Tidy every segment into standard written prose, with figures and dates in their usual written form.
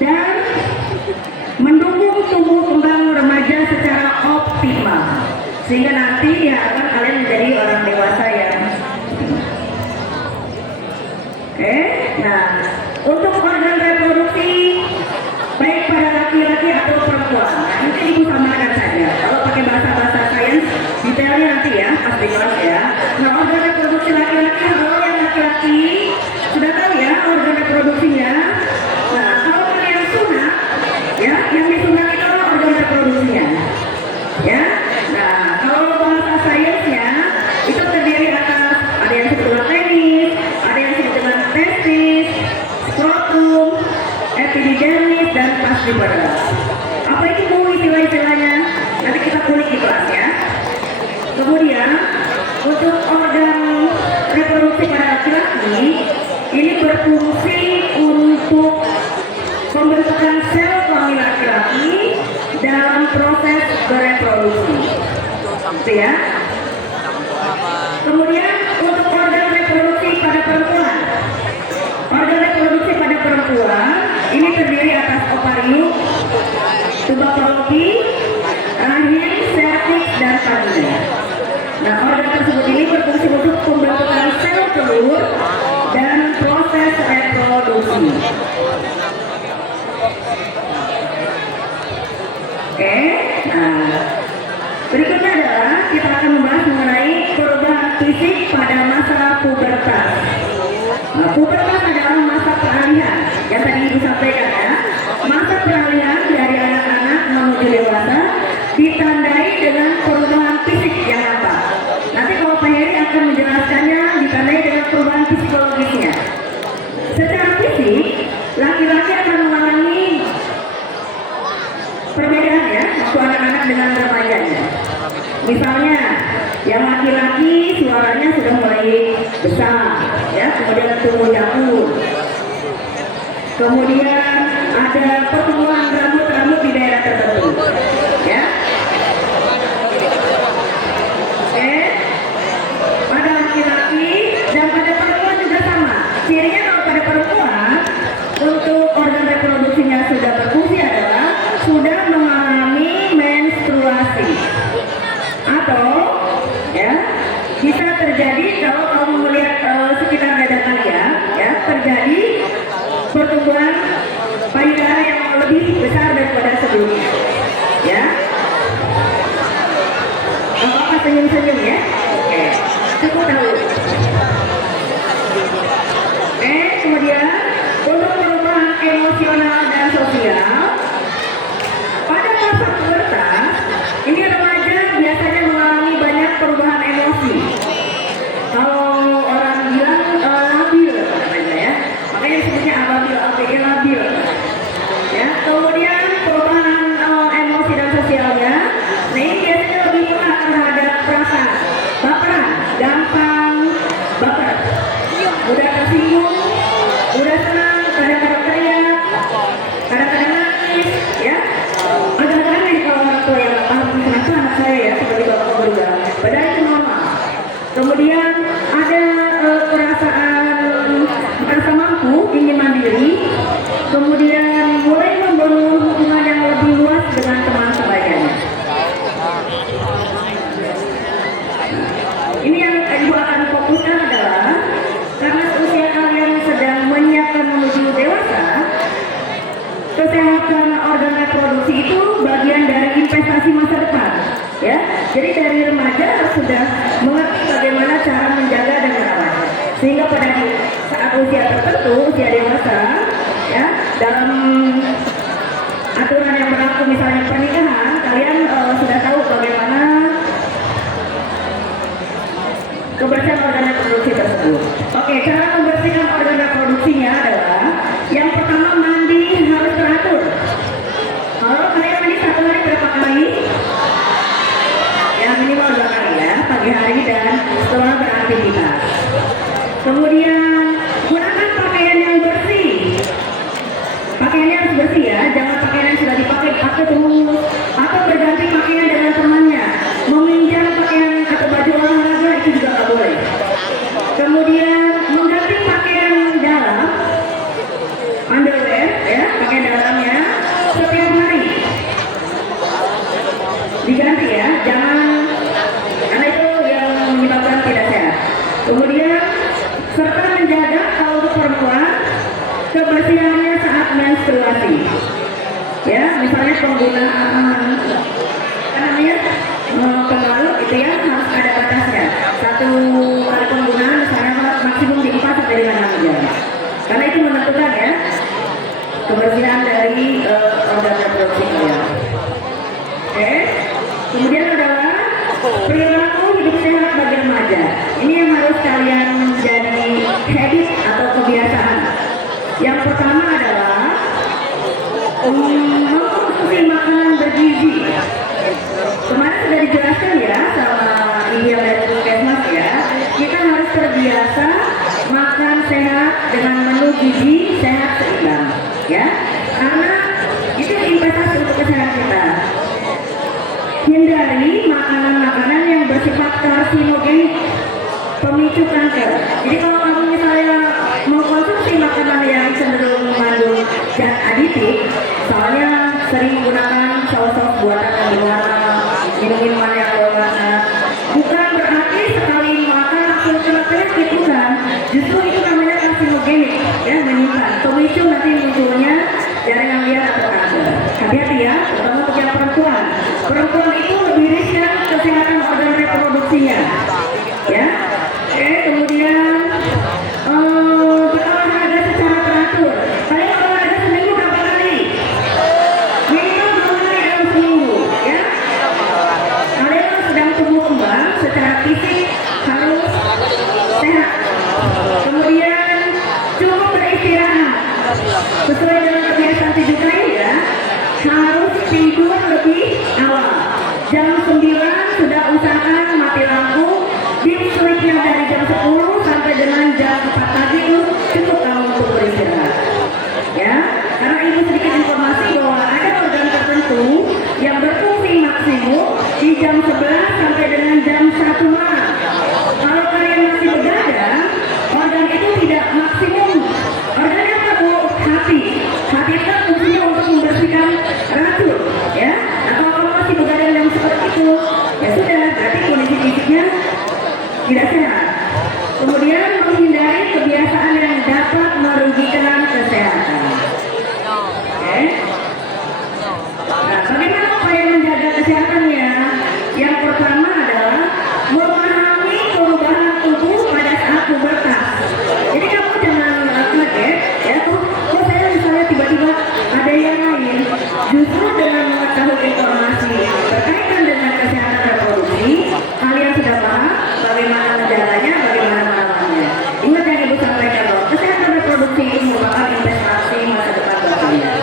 dan mendukung tumbuh kembang remaja secara optimal sehingga nanti diharapkan kalian menjadi orang dewasa yang nah untuk organ reproduksi baik pada laki-laki atau perempuan, nanti ibu samakan saja. Kalau pakai bahasa sains detailnya nanti ya pas di kelas ya. Nah organ reproduksi laki-laki, kalau yang laki-laki sudah tahu ya organ reproduksinya. Nah kalau kalian sunat ya, yang disunat itu organ reproduksinya ya. Nah kalau bahasa sainsnya itu terdiri atas ada yang disebut dengan penis, ada yang disebut dengan testis, skrotum, epididymis, dan pars viverus. Apa itu bu istilah-istilahnya? Nanti kita kulik di kelas ya. Kemudian untuk organ reproduksi pada laki-laki ini berfungsi untuk pembentukan sel kelamin laki-laki dalam proses bereproduksi. Gitu ya. Kemudian untuk organ reproduksi pada perempuan, organ reproduksi pada perempuan ini terdiri atas ovarium, tuba Fallopi, rahim, cervix, dan vagina. Nah organ tersebut ini berfungsi untuk pembentukan sel telur dan proses reproduksi. Nah berikutnya adalah kita akan membahas mengenai perubahan fisik pada masa pubertas. Nah, pubertas adalah masa peralihan yang tadi ibu sampaikan ya. Masa peralihan dari anak-anak menuju dewasa ditandai dengan perubahan fisik yang nampak. Nanti kalau Pak Heri akan menjelaskannya ditandai dengan perubahan psikologisnya. Secara fisik, laki-laki akan mengalami perbedaan ya waktu anak-anak dengan remajanya. Misalnya yang laki-laki suaranya sudah mulai besar ya, kemudian tumbuh janggut, kemudian ada pertumbuhan rambut di daerah tertentu ya. Pada laki-laki dan pada perempuan juga sama. Cirinya kalau pada perempuan untuk organ reproduksinya sudah berfungsi adalah sudah mengalami menstruasi atau ya bisa terjadi kalau kamu melihat sekitar dada kalian ya terjadi pertumbuhan payudara yang lebih besar daripada sebelumnya ya. Apa senyum-senyum ya? Oke, cukup tahu. Kemudian untuk perubahan emosional dan sosial pada masa pubertas ini remaja biasanya mengalami banyak perubahan emosi. Kalau orang bilang labil namanya ya, makanya disebutnya ababil, labil ya. Kemudian perubahan emosi dan sosialnya, nah ini biasanya lebih peka terhadap perasaan, baperan, gampang baper, mudah tersinggung, mudah senang, kadang-kadang teriak, kadang-kadang nangis ya. Agak aneh kalau orang tua yang nggak paham kenapa anak saya ya seperti bapak berubah, padahal itu normal. Kemudian ada perasaan merasa mampu, ingin mandiri, kemudian mulai membangun hubungan yang lebih luas dengan teman sebayanya. Ini yang ibu akan fokuskan adalah karena usia kalian sedang menyiapkan menuju dewasa, kesehatan organ reproduksi itu bagian dari investasi masa depan ya. Jadi dari remaja sudah mengerti bagaimana cara menjaga dan merawat sehingga pada saat usia tertentu, usia dewasa ya, dalam aturan yang berlaku misalnya pernikahan, kalian sudah tahu bagaimana kebersihan organ reproduksi tersebut. Oke, cara membersihkan organ reproduksinya adalah yang pertama mandi harus teratur. Kalau kalian mandi satu hari berapa kali? Ya minimal 2 kali ya, pagi hari dan setelah beraktivitas. Kemudian gunakan pakaian yang bersih. Pakaiannya harus bersih ya, jangan pakaian yang sudah dipakai terus atau berganti pakaian dengan temannya. Meminjam pakaian atau baju olahraga itu juga nggak boleh. Kemudian mengganti pakaian dalam, underwear ya, pakaian dalam menstruasi. Ya, misalnya penggunaan apa namanya pembalut itu ya harus ada batasnya. Satu kali penggunaan misalnya maksimum di 4 sampai dengan 6 jam. Karena itu menentukan ya kebersihan dari organ reproduksi ya. Oke. Kemudian adalah perilaku hidup sehat bagi remaja. Ini yang harus kalian jadi habit atau kebiasaan. Yang pertama adalah mengkonsumsi makanan bergizi. Kemarin sudah dijelaskan ya sama ibu yang dari puskesmas ya. Kita harus terbiasa makan sehat dengan menu gizi sehat seimbang ya. Karena itu investasi untuk kesehatan kita. Hindari makanan-makanan yang bersifat karsinogenik, pemicu kanker. Jadi kalau kamu misalnya mengkonsumsi makanan yang cenderung mengandung zat aditif, soalnya sering menggunakan saus-saus buatan yang berwarna, minuman yang berwarna, bukan berarti sekali makan langsung kena penyakit, bukan. Justru itu namanya karsinogenik, ya, menyimpan pemicu nanti munculnya jaringan liar atau kanker. Hati-hati ya, terutama untuk yang perempuan. Perempuan itu lebih riskan kesehatan organ reproduksinya, ya. Oke, kemudian kita olahraga secara teratur. Kalian olahraga seminggu berapa kali? Minimal 2 kali dalam seminggu, ya. Kalian sedang tumbuh kembang secara fisik harus sehat. Kemudian cukup beristirahat sesuai dengan kebiasaan tidur kalian ya. Harus tidur lebih awal. Jam 9 sudah usahakan mati lampu. Deep sleep-nya dari jam 10 sampai dengan jam 4 pagi itu cukup kamu untuk beristirahat. Ya, karena ini sedikit informasi bahwa ada organ tertentu yang berfungsi maksimum di jam 11 sampai dengan jam 1 malam. Kalau kalian masih begadang, organ itu tidak maksimum. Organnya apa bu? Hati. Hati itu kan fungsinya untuk membersihkan racun, ya. Nah kalau kamu masih begadang yang seperti itu, ya sudah, berarti kondisi fisiknya tidak sehat. Kemudian menghindari kebiasaan yang dapat merugikan kesehatan. Oke. Nah, bagaimana upaya menjaga kesehatannya? Yang pertama adalah memahami perubahan tubuh pada saat pubertas. Jadi kamu jangan kaget, ya tuh. Kok saya misalnya tiba-tiba ada yang lain. Justru dengan mengetahui informasi berkaitan dengan kesehatan reproduksi, kalian sudah paham bagaimana menjaganya, bagaimana merawatnya. Ingat yang ibu sampaikan bahwa kesehatan reproduksi itu merupakan investasi masa depan buat kalian.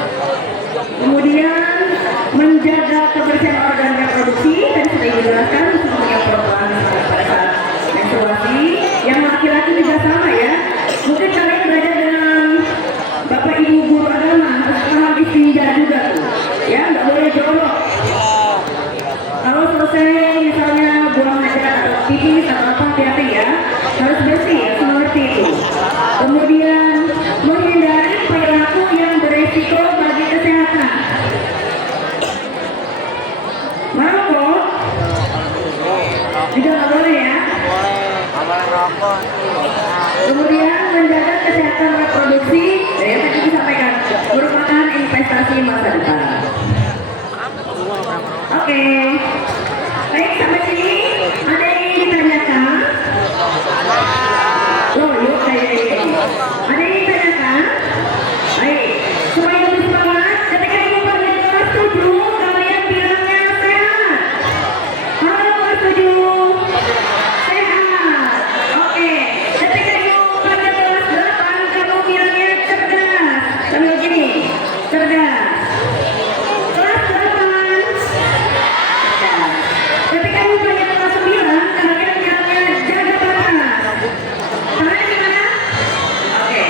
Kemudian menjaga kebersihan organ reproduksi dan sudah dijelaskan untuk yang perempuan pada saat menstruasi, yang laki-laki juga sama ya. Mungkin kalian belajar dengan bapak ibu guru agama harus paham istinja juga tuh, ya nggak boleh jorok. Kalau selesai misalnya buang hajat atau pipis atau apa hati-hati ya, harus bersih ya, seperti itu. Kemudian menghindari perilaku yang beresiko bagi kesehatan. Merokok juga nggak boleh ya. Kemudian menjaga kesehatan reproduksi, yang tadi disampaikan, merupakan investasi masa depan. Oke, baik sampai sini ada yang ingin ditanyakan? Loh, yuk kayak ada yang ditanyakan? Baik, supaya lebih semangat, ketika ibu panggil kelas 7, kalian bilangnya sehat. Halo kelas 7, sehat. Oke, ketika ibu panggil kelas 8, kamu bilangnya cerdas. Sambil gini, cerdas. Kelas 8, ketika ibu panggil kelas 9, kalian bilangnya jaga batas. Caranya gimana? Oke.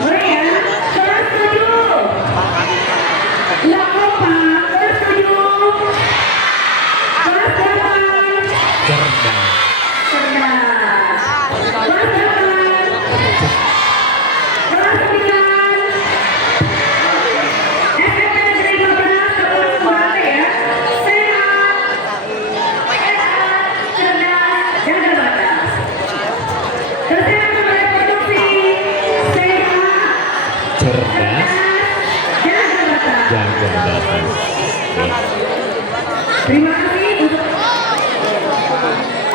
Boleh ya? Kelas 7. Nggak kompak. Kelas 7. Kelas 8. Cerdas. Cerdas. Kelas 8. Kelas 9. SMP Negeri 15 Kabupaten Bate ya. Sehat. Cerdas, jaga batas. Kesehatan reproduksi, sehat, Cerdas. Terima kasih untuk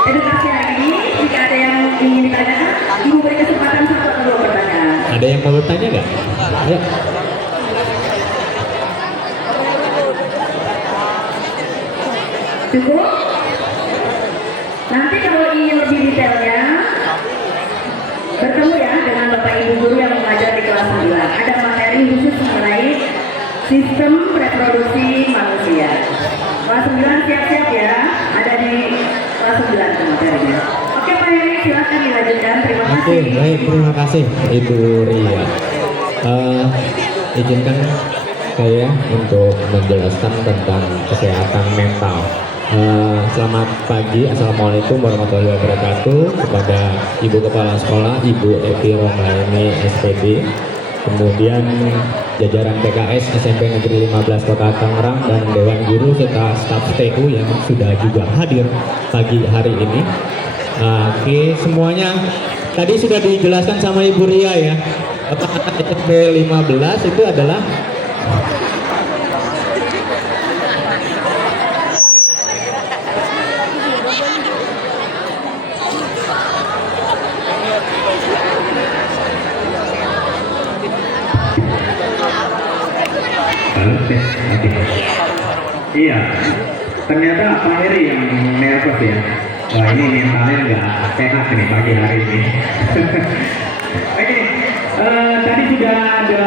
edukasi hari ini. Jika ada yang ingin ditanyakan, Ibu beri kesempatan 1 atau 2 pertanyaan. Ada yang mau bertanya nggak? Ayo. Cukup? Nanti kalau ingin lebih detailnya, bertemu ya dengan Bapak Ibu guru yang mengajar di kelas 9. Ada materi khusus mengenai sistem reproduksi manusia. Kelas 9 siap-siap ya, ada di kelas 9 materinya. Oke Pak Heri, silakan dilanjutkan. Terima kasih. Oke, baik, terima kasih Ibu Ria. Izinkan saya untuk menjelaskan tentang kesehatan mental. Selamat pagi, Assalamualaikum warahmatullahi wabarakatuh kepada Ibu Kepala Sekolah, Ibu Evi Romlaini SPD, kemudian jajaran PKS SMP Negeri 15 Kota Tangerang dan Dewan Guru serta staf TU yang sudah juga hadir pagi hari ini. Oke, semuanya tadi sudah dijelaskan sama Ibu Ria ya. SMP 15 itu adalah Oke. Iya, ternyata Pak Heri yang nervous ya. Wah, ini mentalnya nggak sehat nih pagi hari ini. Oke, tadi sudah ada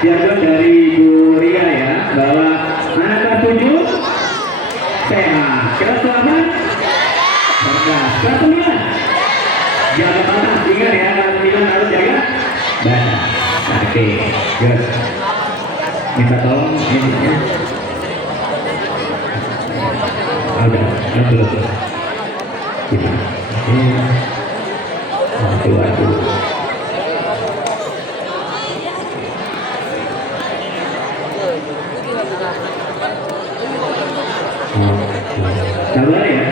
jawaban dari Bu Ria ya, bahwa anak kelas 7 sehat. Kelas 8 cerdas. Kelas 9 jaga batas, ingat ya, kelas 9 harus jaga batas. Oke, good. Minta tolong ini ya. Ada belum? Kita. Waduh. Sabar ya.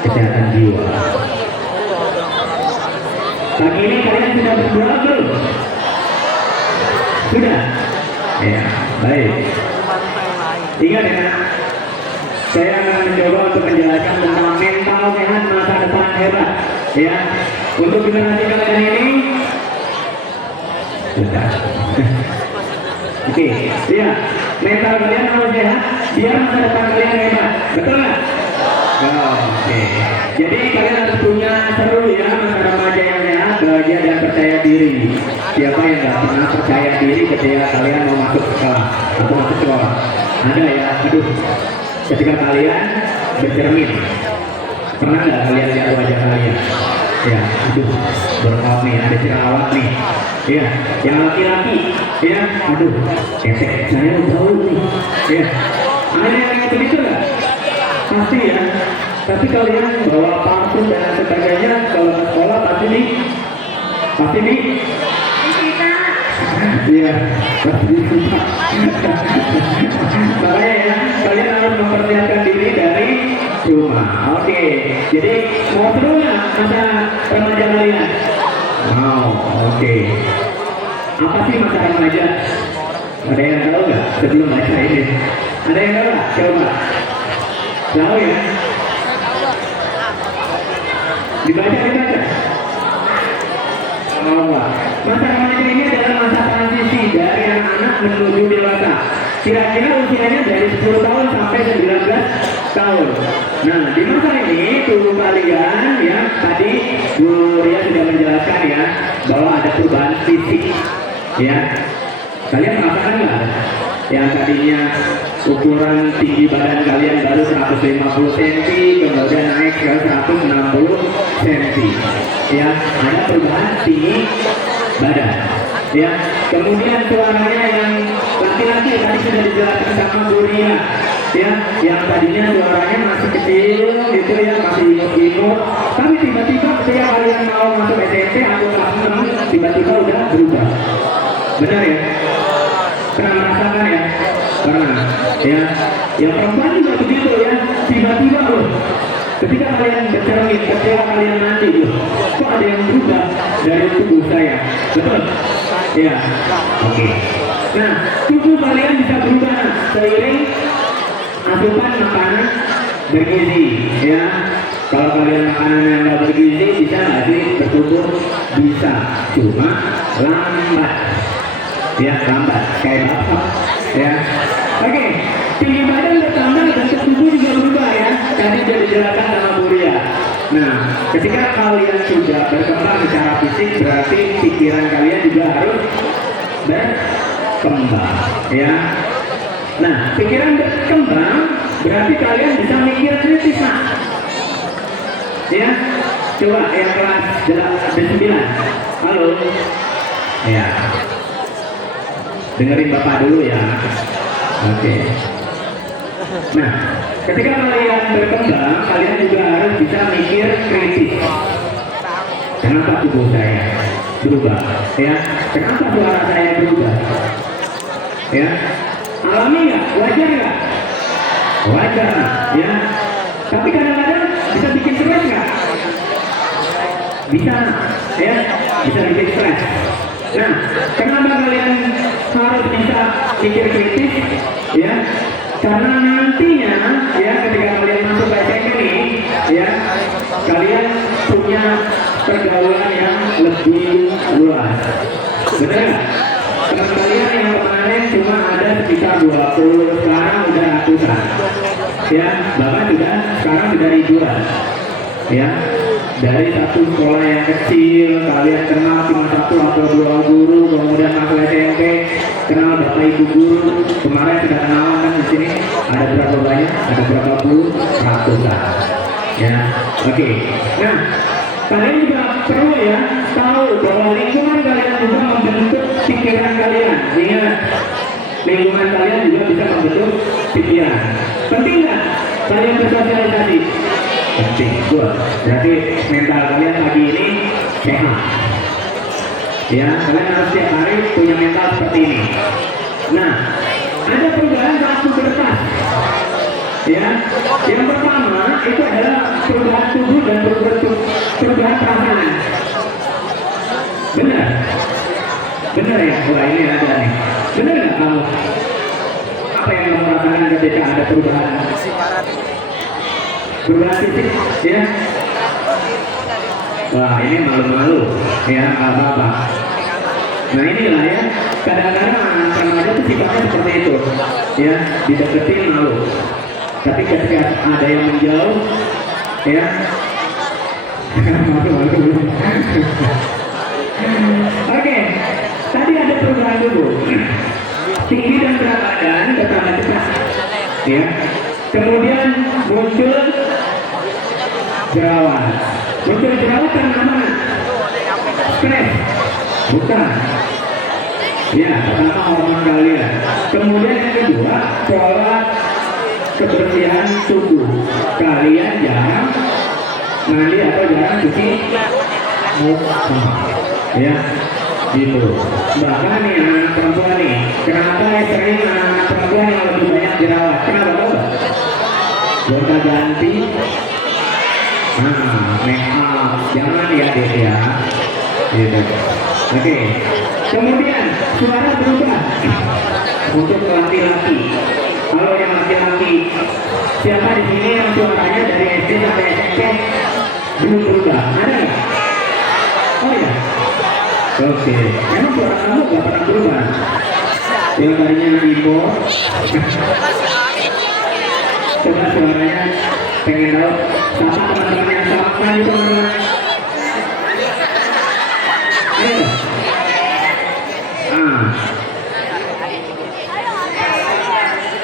Kesehatan jiwa. Pagi ini kalian sudah berdoa belum? Sudah? Ya, baik. Ingat ya, saya akan mencoba untuk menjelaskan tentang mental sehat masa depan hebat. Ya, untuk generasi kalian ini, sudah. Oke, ya, mental kalian harus sehat, biar masa depan kalian hebat. Betul nggak? Oke. Jadi kalian harus punya seru ya masa remaja yang sehat, bahagia dan percaya diri. Siapa yang nggak pernah percaya diri ketika kalian mau masuk sekolah atau masuk sekolah? Ada ya, aduh. Ketika kalian bercermin, pernah nggak kalian lihat wajah kalian? Ya, aduh, berkau nih, ada jerawat nih. Ya, yang laki-laki, ya, aduh, ketek saya bau nih. Ya, ada yang begitu nggak? Pasti ya. Tapi kalian bawa parfum dan sebagainya kalau ke sekolah pasti nih. Iya, makanya ya, kalian harus mempersiapkan diri dari rumah. Oke, jadi mau seru nggak masa remaja kalian? Mau, oke. Apa sih masa remaja? Ada yang tahu nggak sebelum baca ini? Ada yang tahu nggak? Coba. Tahu ya? Dibaca. Masa remaja ini adalah masa transisi dari anak-anak menuju dewasa. Kira-kira usianya dari 10 tahun sampai 19 tahun. Nah, di masa ini tubuh kalian ya, tadi Bu Ria sudah menjelaskan ya, bahwa ada perubahan fisik. Ya, kalian merasakan nggak? Yang tadinya ukuran tinggi badan kalian baru 150 cm, kemudian naik ke 160 cm. Ya, ada perubahan tinggi badan. Ya, kemudian suaranya yang laki-laki tadi sudah dijelaskan sama Bu Ria. Ya, yang tadinya suaranya masih kecil gitu ya, masih imut-imut, tapi tiba-tiba ketika kalian mau masuk SMP atau kelas 6 tiba-tiba udah berubah. Benar ya? Pernah merasakan ya? Pernah. Ya, yang perempuan juga begitu ya, tiba-tiba loh. Ketika kalian bercermin, ketika kalian mandi loh, kok ada yang berubah dari tubuh saya? Betul? Ya. Oke. Nah, tubuh kalian bisa berubah seiring asupan makanan bergizi, ya. Kalau kalian makanan yang nggak bergizi bisa nggak sih bertumbuh? Bisa, cuma lambat. Ya, lambat kayak bapak, ya. Oke, tinggi badan bertambah dan tubuh juga berubah ya. Tadi jadi jelaskan sama Buria. Nah, ketika kalian sudah berkembang secara fisik, berarti pikiran kalian juga harus berkembang, ya. Nah, pikiran berkembang berarti kalian bisa mikir kritis, nah. Ya, coba yang kelas 9. Halo. Ya. Dengerin Bapak dulu ya. Oke. Nah, ketika kalian berkembang, kalian juga harus bisa mikir kritis. Kenapa tubuh saya berubah? Ya, kenapa suara saya berubah? Ya, alami nggak? Wajar nggak? Wajar, ya. Tapi kadang-kadang bisa bikin stres nggak? Bisa, ya. Bisa bikin stres. Nah, kenapa kalian harus bisa pikir kritis? Ya, karena nantinya, ya, ketika kalian masuk ke SMP ini, ya, kalian punya pergaulan yang lebih luas. Benar nggak? Teman kalian yang kemarin cuma ada sekitar 20, sekarang udah ratusan. Ya, bahkan sekarang sudah ribuan. Ya, dari satu sekolah yang kecil kalian kenal cuma 1 atau 2 guru, kemudian masuk SMP kenal bapak ibu guru, kemarin sudah kenalan kan di sini ada berapa banyak, ada berapa puluh, ratusan. Ya, oke. Nah, kalian juga perlu ya tahu bahwa lingkungan kalian juga membentuk pikiran kalian. Ingat, lingkungan kalian juga bisa membentuk pikiran. Penting nggak kalian bersosialisasi? Penting, good. Berarti mental kalian pagi ini sehat. Ya, kalian harus setiap hari punya mental seperti ini. Nah, ada perubahan saat pubertas. Ya, yang pertama itu adalah perubahan tubuh dan perubahan perasaan. Benar? Benar ya? Wah, ini ada nih. Benar nggak kamu? Apa yang kamu rasakan ketika ada perubahan? Perubahan fisik, ya? Wah, ini malu-malu, ya, apa-apa. Nah, inilah ya, kadang-kadang anak remaja itu sifatnya seperti itu, ya, dideketin malu. Tapi ketika ada yang menjauh, ya, malu-malu. Oke, tadi ada perubahan tubuh, tinggi dan berat badan bertambah cepat, ya. Kemudian muncul jerawat. Muncul jerawat karena mana? Stres? Bukan. Ya, pertama hormon kalian. Kemudian yang kedua, pola kebersihan tubuh. Kalian jarang mandi atau jarang cuci muka. Ya, gitu. Bahkan nih anak perempuan nih, kenapa sering anak perempuan yang lebih banyak jerawat? Kenapa tahu? Gonta ganti. Nah, make up, jangan ya deh ya. Gitu. Oke. Kemudian suara berubah untuk laki-laki. Kalau yang laki-laki, siapa di sini yang suaranya dari SD sampai SMP belum berubah? Ada nggak? Oh ya. Oke. Emang suara kamu nggak pernah berubah? Yang tadinya ibu. Coba suaranya pengen tahu. Sama teman-teman yang sama itu teman-teman. Ayo.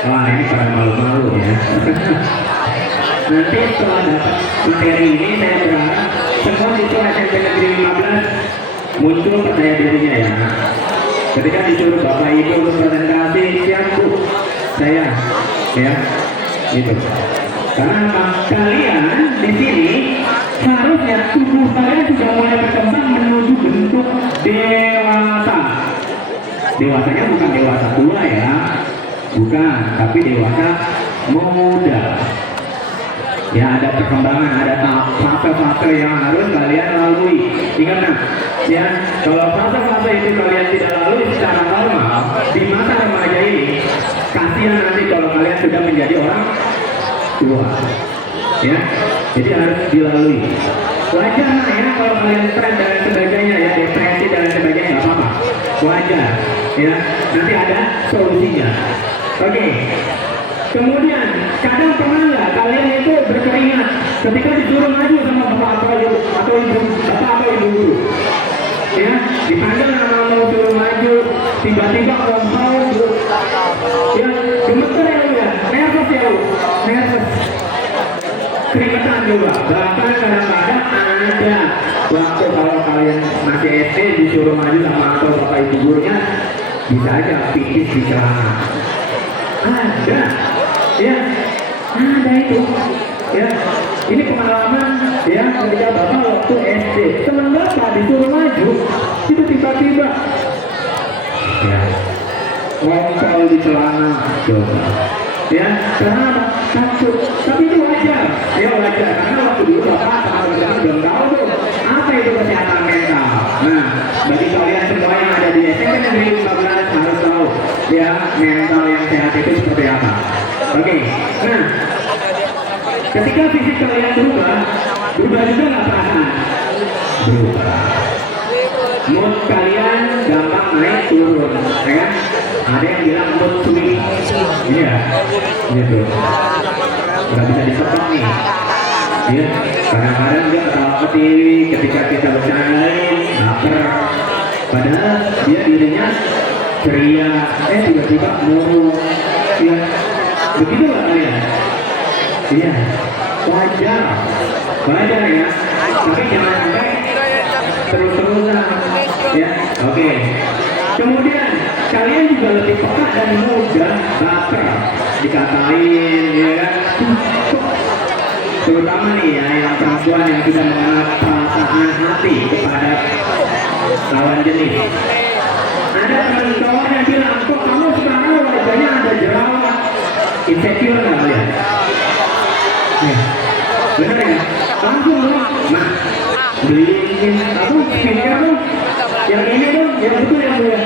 Wah, ini pada malu-malu ya. Nanti setelah dapat materi ini saya berharap semua siswa SMP Negeri 15 muncul percaya dirinya ya. Ketika disuruh Bapak Ibu untuk presentasi, siap Bu, saya ya, gitu. Karena kalian di sini harusnya tubuh kalian sudah mulai berkembang menuju bentuk dewasa. Dewasanya bukan dewasa tua ya, bukan, tapi dewasa muda. Ya, ada perkembangan, ada fase-fase yang harus kalian lalui. Ingat nah, ya, kalau fase-fase itu kalian tidak lalui secara normal, di masa sudah menjadi orang tua. Ya, jadi harus dilalui. Wajar lah ya kalau kalian stres dan sebagainya ya, depresi dan sebagainya, nggak apa-apa. Wajar, ya. Nanti ada solusinya. Oke. Kemudian kadang pernah nggak kalian itu berkeringat ketika disuruh maju sama bapak atau ibu guru? Ya, dipanggil nama mau suruh maju, tiba-tiba kompau, ya, gemeter ya lu ya, nervous ya lu, nervous, keringetan juga. Bahkan kadang-kadang ada waktu kalau kalian masih SD disuruh maju sama atau bapak ibu gurunya, bisa aja pipis di celana. Ada, ya, ada itu, ya. Ini pengalaman ya ketika bapak waktu SD, teman bapak disuruh maju, itu tiba-tiba ya ngompol di celana, coba. Ya, karena apa? Takut. Tapi itu wajar, ya wajar. Karena waktu dulu bapak sama teman-teman belum tahu tuh apa itu kesehatan mental. Nah, bagi kalian semua yang ada di SMP Negeri 15 harus tahu ya mental yang sehat itu seperti apa. Oke, nah ketika fisik kalian berubah juga nggak perasaan? Berubah. Mood kalian gampang naik turun, ya. Ada yang bilang mood swing, iya, gitu. Nggak bisa ditebak nih. Ya, kadang-kadang dia ketawa ketiwi ketika kita bercandain, lapar. Padahal dia dirinya ceria, tiba-tiba murung, ya. Begitu nggak kalian? Iya, wajar ya. Tapi jangan sampai terus-terusan, ya. Oke. Kemudian kalian juga lebih peka dan mudah baper, dikatain, ya kan? Terutama nih ya yang perempuan yang sudah mengenal perasaan hati kepada lawan jenis. Ada teman cowok yang bilang, kok kamu sekarang wajahnya ada jerawat, insecure nggak kalian? Ya, bener ya? Langsung loh, nah beliin aku skincare dong, yang ini dong, yang betul yang gue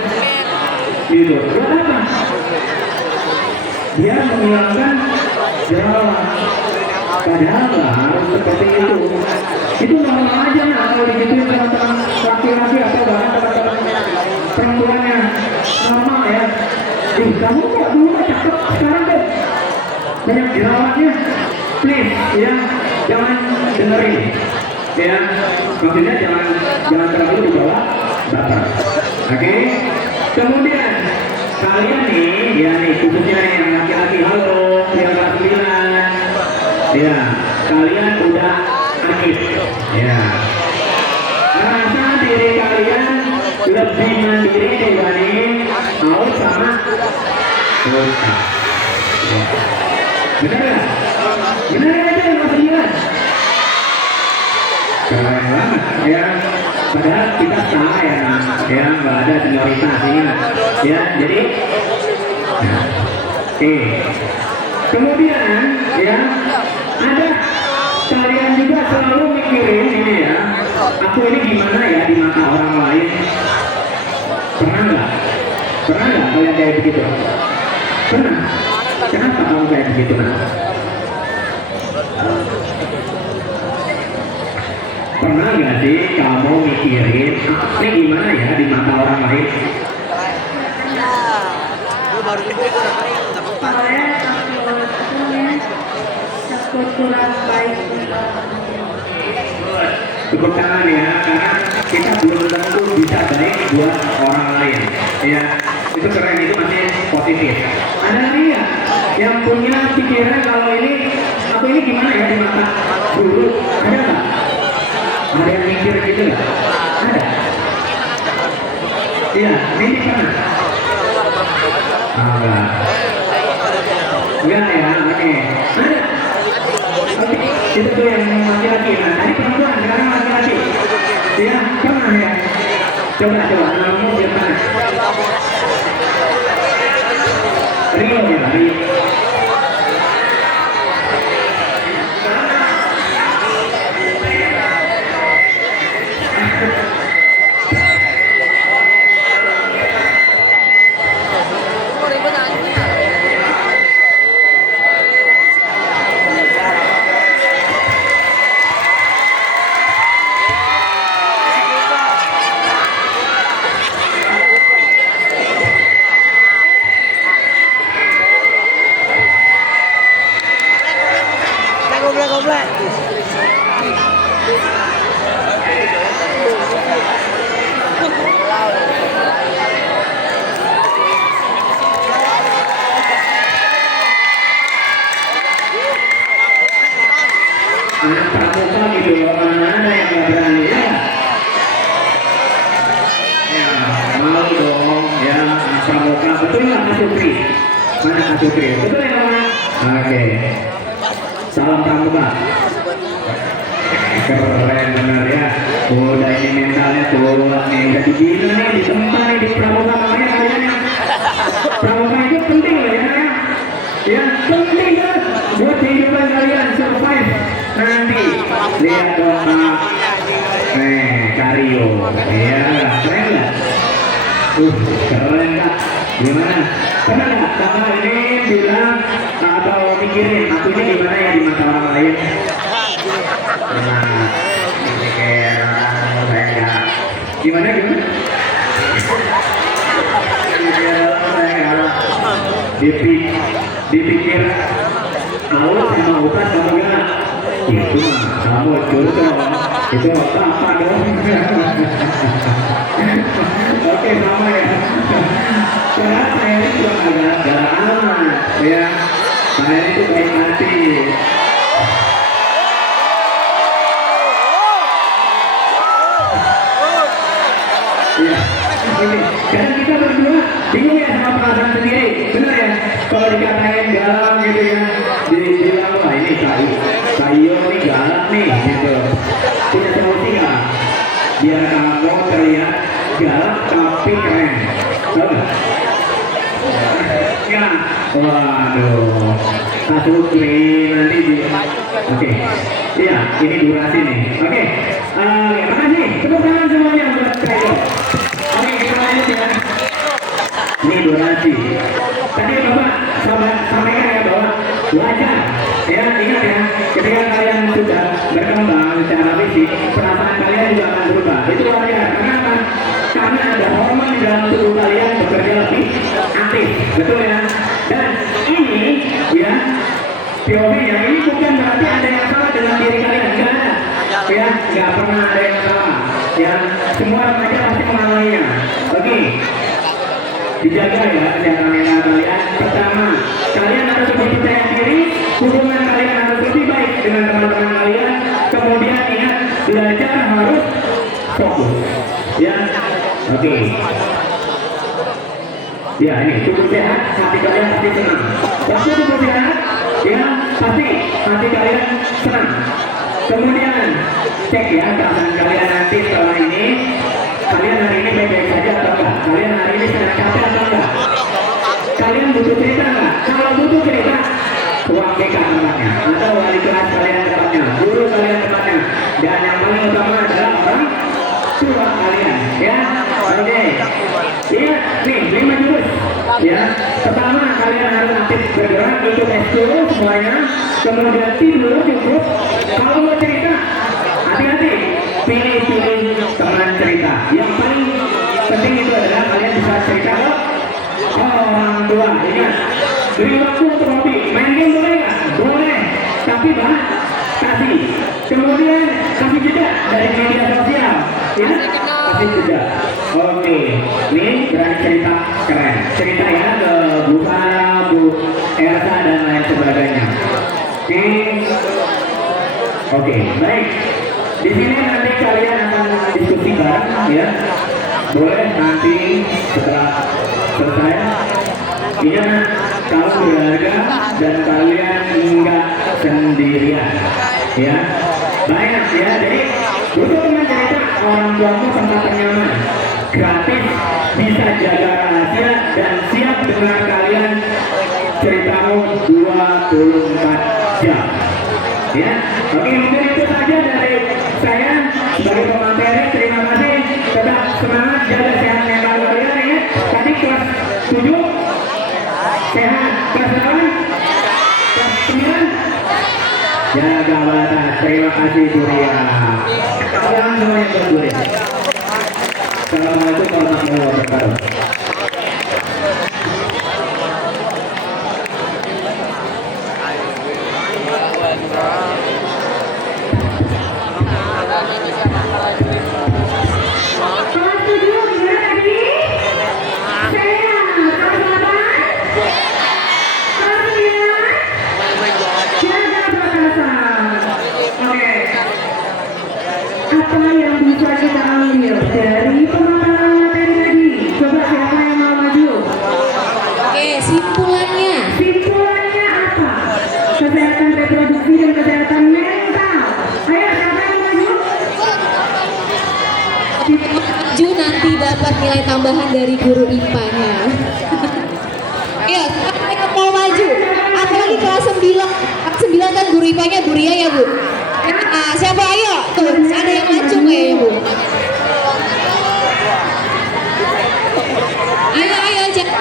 gitu. Buat apa? Dia menghilangkan jerawat. Padahal nggak harus seperti itu. Itu normal aja nah kalau digituin teman-teman laki-laki atau bahkan teman-teman perempuannya normal ya. Kamu kok dulu mah cakep, sekarang kok banyak jerawatnya. Please ya, jangan dengerin ya, maksudnya jangan terlalu dibawa baper. Oke. Kemudian kalian nih ya nih khususnya yang laki-laki, halo yang kelas 9 ya, kalian udah aktif ya, merasa diri kalian lebih mandiri dibanding mau sama kita. Bener gak? Bener aja yang kelas 9. Keren banget ya. Padahal kita sama ya, nggak ada senioritasnya ya. Jadi nah, oke. Kemudian ya ada kalian juga selalu mikirin ini ya, aku ini gimana ya di mata orang lain. Pernah nggak kalian kayak begitu? Pernah. Kenapa kamu kayak begitu? Pernah nggak sih kamu mikirin ini gimana ya di mata orang lain? Takut kurang baik. Tepuk tangan ya, karena kita belum tentu bisa baik buat orang lain. Ya, itu keren, itu masih positif. Ada lagi ya yang punya pikiran kalau aku ini gimana ya di mata guru? Ada nggak? Ada yang mikir gitu nggak? Ada? Iya, ini pernah? Enggak ya, oke. Ada? Oke, itu tuh yang laki-laki. Nah, tadi perempuan, sekarang laki-laki. Iya, pernah ya? Coba, namamu biar mana? Rio ya, Rio. Mana Kak Sukri? Betul ya Mama? Oke. Salam pramuka. Keren bener ya. Udah ini mentalnya kuat nih. Udah dibina nih, ditempa nih di pramuka. Makanya kalian yang pramuka itu penting loh ya. Ya penting kan buat kehidupan kalian survive nanti. Lihat dong Pak. Karyo. Iya, keren nggak? Keren Kak. Gimana? Pernah nggak kakak ini bilang atau mikirin aku ini gimana ya di mata orang lain? Nah, ini kayak saya gimana? Dipikir awal sama utas kamu gak? Itu mah kamu curcol, itu apa dong? Oke sama ya. Karena saya ini juga agak amat ya. Saya itu baik hati. Iya, ini. Dan kita berdua bingung ya sama perasaan sendiri, benar ya? Kalau dikatain galang gitu ya, dibilang wah ini kayu ini galak nih gitu. Punya solusi nggak? Biar kamu terlihat galak tapi keren, tahu nggak? Ya, waduh, Kak Sukri nanti di. Oke, iya ini durasi nih. Oke, makasih. Tepuk tangan semuanya buat Kayo. Oke, kita lanjut ya. Ini durasi. Tadi Bapak sampaikan ya bahwa wajar ya, ingat ya, ketika kalian sudah berkembang secara fisik, perasaan kalian juga akan berubah. Itu wajar. Karena apa? Karena ada hormon di dalam tubuh kalian bekerja lebih aktif, betul ya. Dan ini ya, POV ya, ini bukan berarti ada yang salah dengan diri kalian, enggak ada. Ya, nggak pernah ada yang salah. Ya, semua remaja pasti mengalaminya. Oke. Dijaga ya kesehatan mental kalian. Pertama, kalian harus lebih percaya diri, hubungan kalian harus lebih baik dengan teman-teman kalian. Kemudian ingat, belajar harus fokus. Ya, oke. Ya ini tubuh sehat, hati kalian pasti senang. Waktu tubuh sehat, ya pasti hati kalian senang. Kemudian cek ya perasaan kalian nanti setelah ini. Kalian hari ini baik-baik saja atau enggak? Kalian hari ini sedang capek atau enggak? Kalian butuh cerita enggak? Kalau butuh cerita, ruang BK tempatnya, atau wali kelas kalian tempatnya, guru kalian tempatnya, dan yang paling utama adalah orang tua kalian, ya. Oke. Iya, nih 5 jurus. Ya, pertama kalian harus aktif bergerak, ikut eskul semuanya, kemudian tidur cukup. Kalau mau cerita, hati-hati. Pilih teman cerita. Yang paling penting itu adalah kalian bisa cerita ke orang tua. Ingat, beri waktu untuk hobi. Main game boleh nggak? Boleh. Tapi banget kasih. Kemudian kasih jeda dari media sosial. Ya, kasih jeda. Oke, ini berani cerita keren. Cerita ya ke Bu Farah, Bu Elsa dan lain sebagainya. Oke, baik. Di sini nanti kalian akan diskusi bareng ya. Boleh nanti setelah selesai. Ingat, kalau berharga dan kalian enggak sendirian. Ya. Banyak ya. Jadi butuh teman cerita, orang tuamu tempat ternyaman. Gratis, bisa jaga rahasia dan siap dengar kalian ceritamu 24 jam. Ya, oke, mungkin itu saja dari saya sebagai pemateri. Terima kasih, tetap semangat, jaga sehat mental kalian ya. Tadi kelas 7 sehat, kelas 8, kelas 9 jaga batas. Terima kasih Juria. Jangan semuanya berduri. Assalamualaikum warahmatullahi wabarakatuh. Apa yang bisa kita ambil dari pemaparan materi tadi? Coba siapa yang mau maju? Oke, simpulannya nilai tambahan dari guru IPA-nya. Iya, mau maju. Apalagi kelas 9. Kelas 9 kan guru IPA-nya Bu Ria ya, Bu. Nah, siapa ayo? Tuh, ada yang maju kayaknya, Bu. Ayo, jangan.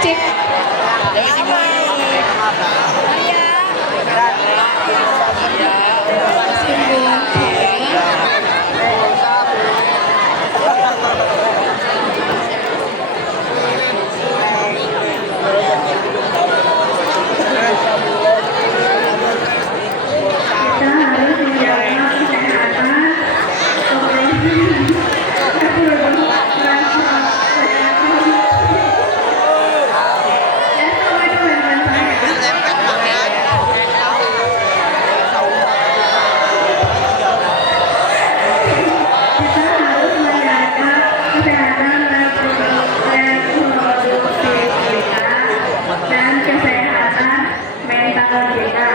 Cek. Kita harus menjaga kesehatan. Kita harus menjaga kesehatan reproduksi kita dan kesehatan mental kita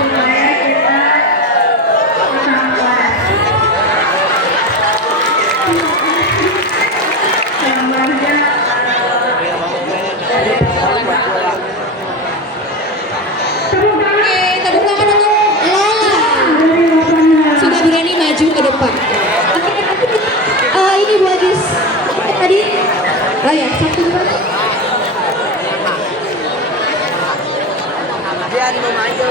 supaya kita tetap kuat. Gambarnya tepuk tangan Oke, tepuk tangan untuk Lola. dari lapangan. Sudah berani maju ke depan. Oke, ini Bu Agis. Tadi, oh ya, satu depan. Dia mau maju.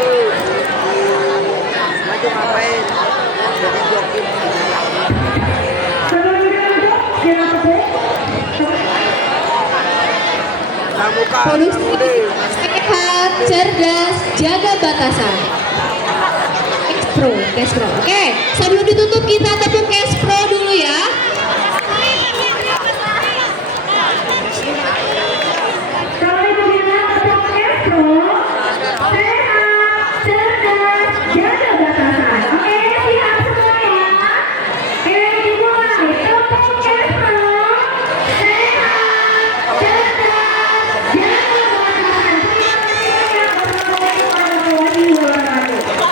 Maju ngapain? Jadi joki. Sebelumnya untuk kita tepuk. Pramuka. Produksi sehat, cerdas, jaga batasan. Cash Pro. Oke, sebelum ditutup kita tepuk Cash Pro dulu ya. Kalau ibu bilang tepuk Estro, sehat, cerdas, jaga batasan. Oke, siap semua ya. Oke, dimulai. Tepuk Estro, sehat, cerdas, jaga batasan. Terima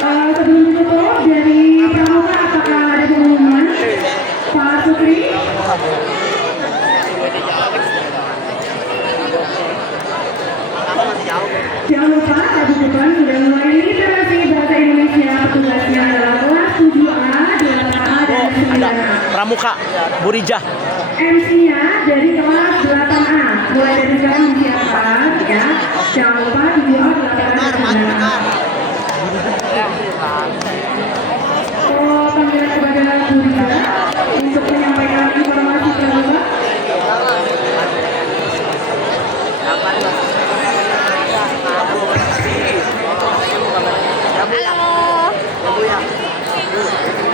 kasih sebelum ditutup dari Pramuka, apakah ada pengumuman? Pak Sutri? Jangan lupa tadi depan sudah mulai literasi bahasa Indonesia. Petugasnya adalah kelas 7A, 8A, dan 9A. Pramuka. Burijah. MC-nya dari kelas 8A. Mulai dari sekarang disiapkan ya. Jangan lupa 7A, 8A, dan 9A.